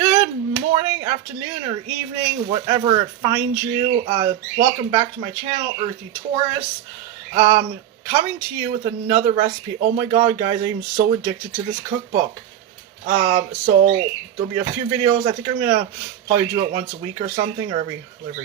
Good morning, afternoon, or evening, whatever it finds you. Welcome back to my channel, Earthy Taurus. Coming to you with another recipe. Oh my god, guys, I am so addicted to this cookbook. So there'll be a few videos. I think I'm gonna probably do it once a week or something, or every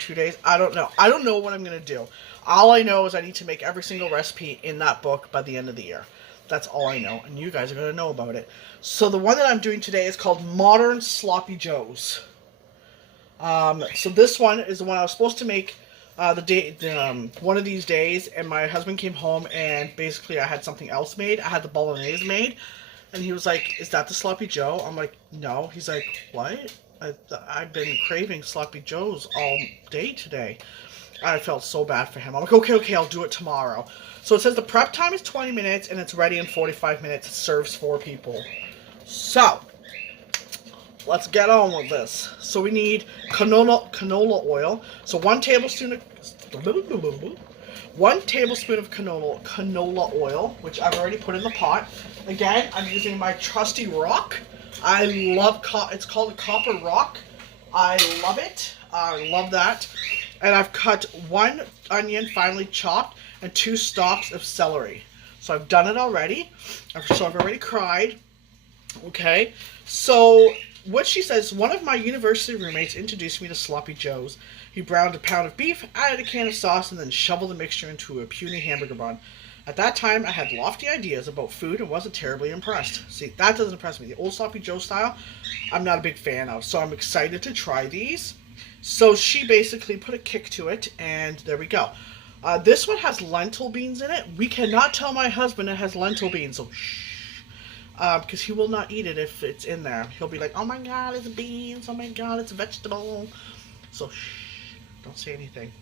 2 days. I don't know. I don't know what I'm gonna do. All I know is I need to make every single recipe in that book by the end of the year. That's all I know, and you guys are gonna know about it. So the one that I'm doing today is called Modern Sloppy Joes. So this one is the one I was supposed to make one of these days, and my husband came home and basically I had something else made. I had the bolognese made, and he was like, "Is that the sloppy Joe?" I'm like, "No." He's like, "What? I've been craving sloppy Joes all day today." I felt so bad for him. I'm like, okay, I'll do it tomorrow. So it says the prep time is 20 minutes and it's ready in 45 minutes. It serves 4 people. So let's get on with this. So we need canola oil. So 1 tablespoon of canola oil, which I've already put in the pot. Again, I'm using my trusty rock. I love it's called a copper rock. I love it. I love that. And I've cut 1 onion finely chopped and 2 stalks of celery. So I've done it already. So I've already cried. Okay. So what she says, one of my university roommates introduced me to sloppy joes. He browned a pound of beef, added a can of sauce, and then shoveled the mixture into a puny hamburger bun. At that time, I had lofty ideas about food and wasn't terribly impressed. See, that doesn't impress me. The old sloppy joe style, I'm not a big fan of. So I'm excited to try these. So she basically put a kick to it, and there we go. This one has lentil beans in it. We cannot tell my husband it has lentil beans, so shh. Because he will not eat it if it's in there. He'll be like, "Oh my god, it's beans. Oh my god, it's a vegetable." So shh, don't say anything.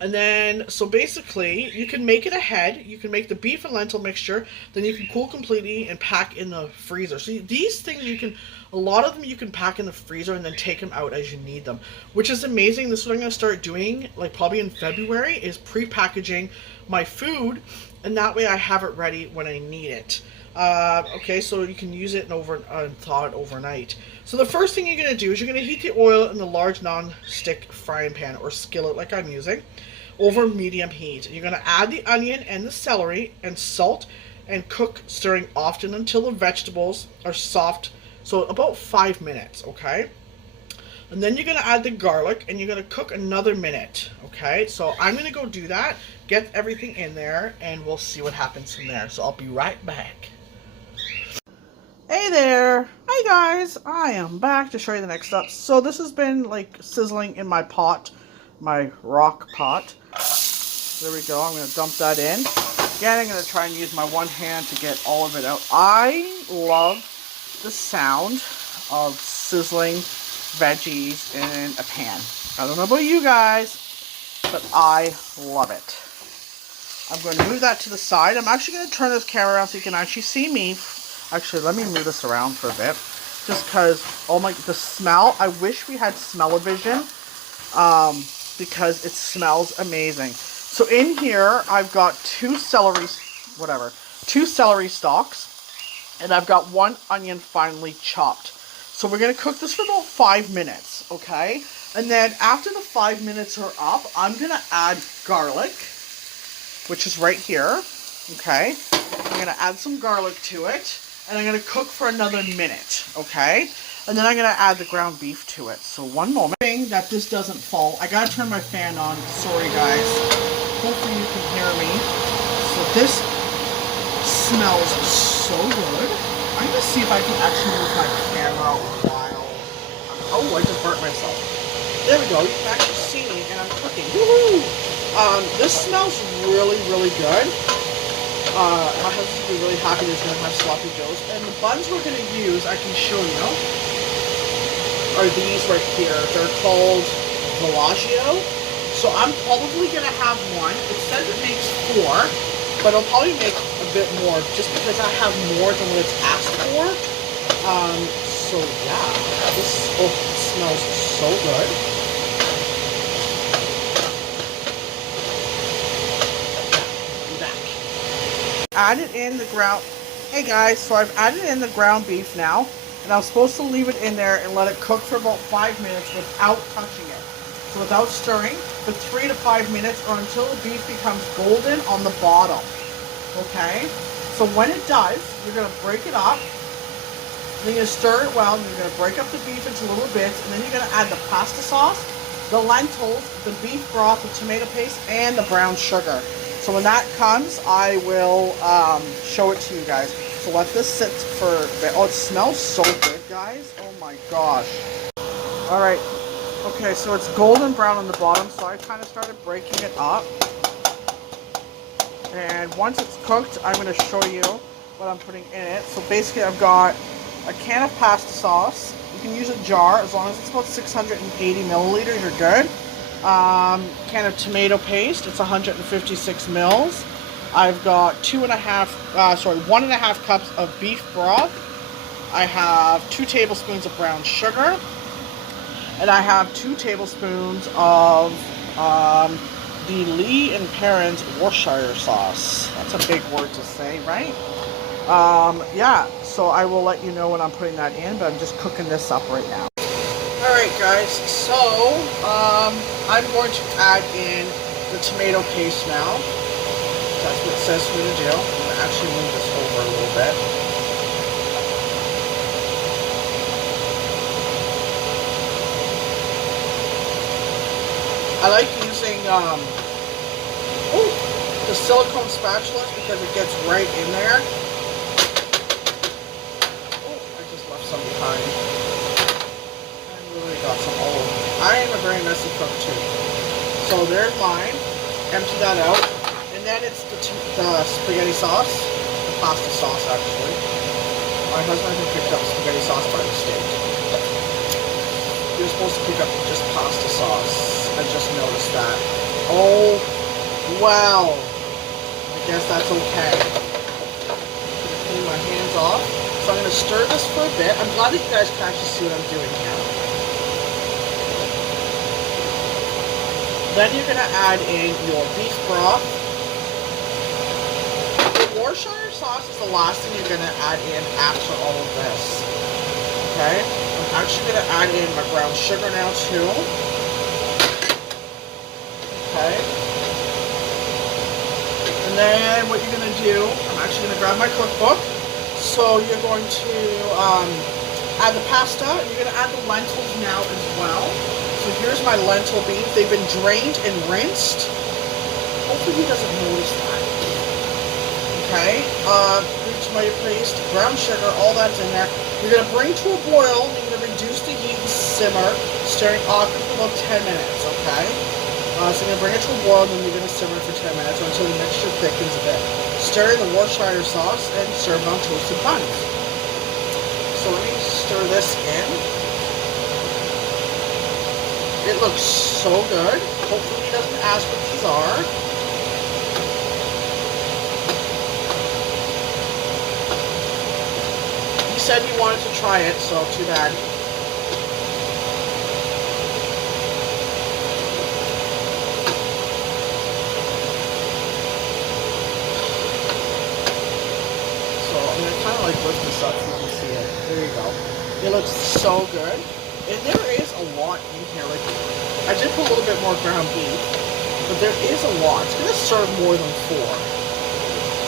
And then, so basically, you can make it ahead. You can make the beef and lentil mixture. Then you can cool completely and pack in the freezer. So these things a lot of them you can pack in the freezer and then take them out as you need them. Which is amazing. This is what I'm going to start doing, like probably in February, is pre-packaging my food. And that way I have it ready when I need it. Okay, so you can use it and thaw it overnight. So the first thing you're going to do is you're going to heat the oil in the large non-stick frying pan or skillet like I'm using over medium heat. You're going to add the onion and the celery and salt and cook, stirring often until the vegetables are soft. So about 5 minutes, okay? And then you're going to add the garlic and you're going to cook another minute, okay? So I'm going to go do that, get everything in there, and we'll see what happens from there. So I'll be right back. Hey there! Hi guys! I am back to show you the next step. So this has been like sizzling in my pot, my rock pot. There we go. I'm going to dump that in. Again, I'm going to try and use my one hand to get all of it out. I love the sound of sizzling veggies in a pan. I don't know about you guys, but I love it. I'm going to move that to the side. I'm actually going to turn this camera around so you can actually see me. Actually, let me move this around for a bit. Just because, oh my, the smell. I wish we had smell-o-vision because it smells amazing. So in here, I've got 2 celery stalks, and I've got 1 onion finely chopped. So we're going to cook this for about 5 minutes, okay? And then after the 5 minutes are up, I'm going to add garlic, which is right here, okay? I'm going to add some garlic to it, and I'm going to cook for another minute, okay? And then I'm going to add the ground beef to it. So one moment. That this doesn't fall. I got to turn my fan on. Sorry, guys. Hopefully you can hear me. So this smells so good. I'm going to see if I can actually move my camera while... Oh, I just burnt myself. There we go. You can actually see me, and I'm cooking. Woohoo! This smells really, really good. My husband's going to be really happy that he's going to have sloppy joes. And the buns we're going to use, I can show you, are these right here. They're called Villaggio. So I'm probably going to have one. It says it makes 4, but I'll probably make a bit more just because I have more than what it's asked for. So yeah, this smells so good. Added in the ground. Hey guys, so I've added in the ground beef now. And I'm supposed to leave it in there and let it cook for about 5 minutes without touching it. So without stirring, for 3 to 5 minutes, or until the beef becomes golden on the bottom. Okay? So when it does, you're going to break it up. Then you're going to stir it well, and you're going to break up the beef into little bits, and then you're going to add the pasta sauce, the lentils, the beef broth, the tomato paste, and the brown sugar. So when that comes, I will show it to you guys. So let this sit for a bit. Oh, it smells so good, guys. Oh my gosh. All right. Okay, so it's golden brown on the bottom, so I kind of started breaking it up. And once it's cooked, I'm going to show you what I'm putting in it. So basically, I've got a can of pasta sauce. You can use a jar, as long as it's about 680 milliliters, you're good. Can of tomato paste, it's 156 mils. I've got 1.5 cups of beef broth. I have 2 tablespoons of brown sugar, and I have 2 tablespoons of the Lee and Perrins Worcestershire sauce. That's a big word to say, right? Yeah, so I will let you know when I'm putting that in, but I'm just cooking this up right now. Alright guys, so I'm going to add in the tomato paste now. That's what it says for me to do. I'm going to actually move this over a little bit. I like using the silicone spatulas because it gets right in there. Oh, I just left some behind. Got some old. I am a very messy cook too. So there's mine. Empty that out. And then it's the spaghetti sauce. The pasta sauce, actually. My husband picked up spaghetti sauce by mistake. You're supposed to pick up just pasta sauce. I just noticed that. Oh, wow. I guess that's okay. Clean my hands off. So I'm going to stir this for a bit. I'm glad that you guys can actually see what I'm doing here. Then you're going to add in your beef broth. The Worcestershire sauce is the last thing you're going to add in after all of this. Okay? I'm actually going to add in my brown sugar now too. Okay? And then what you're going to do, I'm actually going to grab my cookbook. So you're going to add the pasta, and you're going to add the lentils now as well. So here's my lentil beans. They've been drained and rinsed. Hopefully he doesn't notice that. Okay. Green tomato paste, brown sugar, all that's in there. You're going to bring to a boil. You're going to reduce the heat and simmer, stirring off for about 10 minutes, okay? So you're going to bring it to a boil, and then you're going to simmer for 10 minutes until the mixture thickens a bit. Stir in the Worcestershire sauce and serve on toasted buns. So let me stir this in. It looks so good. Hopefully he doesn't ask what these are. He said he wanted to try it, so too bad. So I'm going to kind of like lift this up so you can see it. There you go. It looks so good. And there is a lot in here. Like, I did put a little bit more ground beef, but there is a lot. It's going to serve more than 4.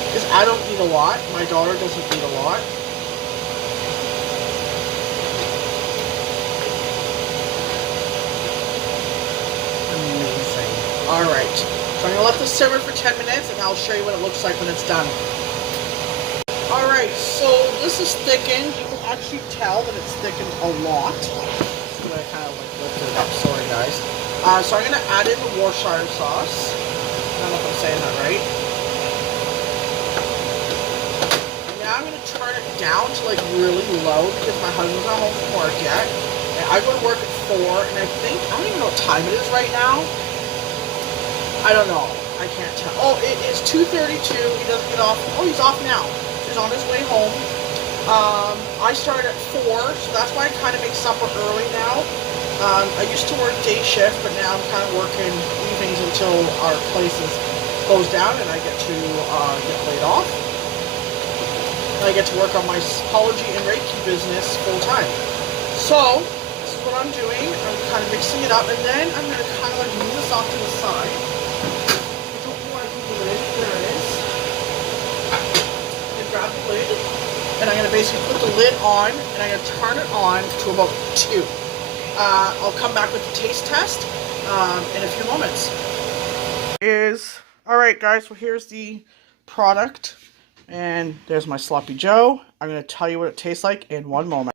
Because I don't eat a lot. My daughter doesn't eat a lot. Amazing. Alright. So I'm going to let this simmer for 10 minutes, and I'll show you what it looks like when it's done. Alright, so this is thickened. You can actually tell that it's thickened a lot. So I kind of like lifted it up, sorry guys. So I'm going to add in the Worcestershire sauce. I don't know if I'm saying that right. And now I'm going to turn it down to like really low because my husband's not home from work yet. And I go to work at 4, and I don't even know what time it is right now. I don't know. I can't tell. Oh, it is 2:32. He doesn't get off. Oh, he's off now. He's on his way home. I started at 4, so that's why I kind of make supper early now. I used to work day shift, but now I'm kind of working evenings until our place is closed down and I get to get laid off. and I get to work on my apology and Reiki business full time. So this is what I'm doing. I'm kind of mixing it up, and then I'm going to kind of like move this off to the side. I don't know where I put the lid. There it is. I'm going to grab the lid, and I'm going to basically put the lid on, and I'm going to turn it on to about 2. I'll come back with the taste test in a few moments. Alright guys, so here's the product, and there's my Sloppy Joe. I'm going to tell you what it tastes like in one moment.